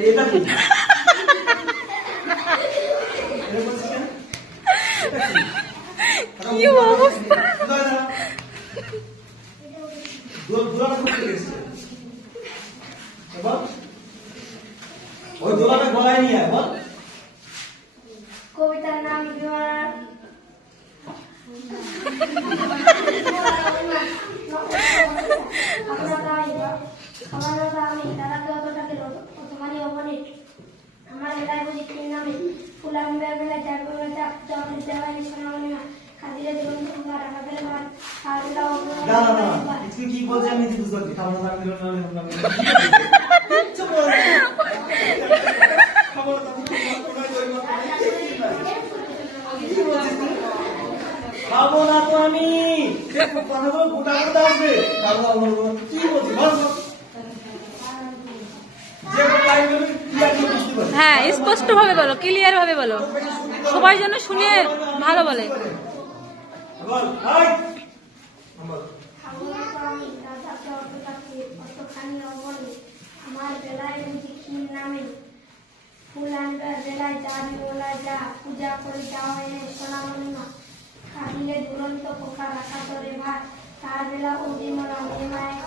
এটা কি কি অবস্থা ওই দোলাটা গলায় নিয়ে বল। কবিতার নাম আমার এলাকায় বুঝি কি নামে ফুলাম বেলায় দেওয়ানি সোনামণি মা খাদিরে জীবন্ত কুমার রাখা ফেলে মান আর না না না তুই কি বলছিস আমি বুঝতে পারছি খাবার দাবার দিল না খাবো না তো আমি গোটা গোটা আসবে খাবো কি বলছিস বল হ্যাঁ স্পষ্ট ভাবে বলো, ক্লিয়ার ভাবে বলো, সবাই যেন শুনে ভালো বলে। আমার বেলায় বুঝি ক্ষীণ নামে ফুল আনবার বেলায় যাবি ওলা যা পূজা করে যাওয়া এনে সোনামণি মা খাদিলে দুরন্ত পোকা রাখা করে ভাত তার বেলা অতি মনা মেয়ে মায়ের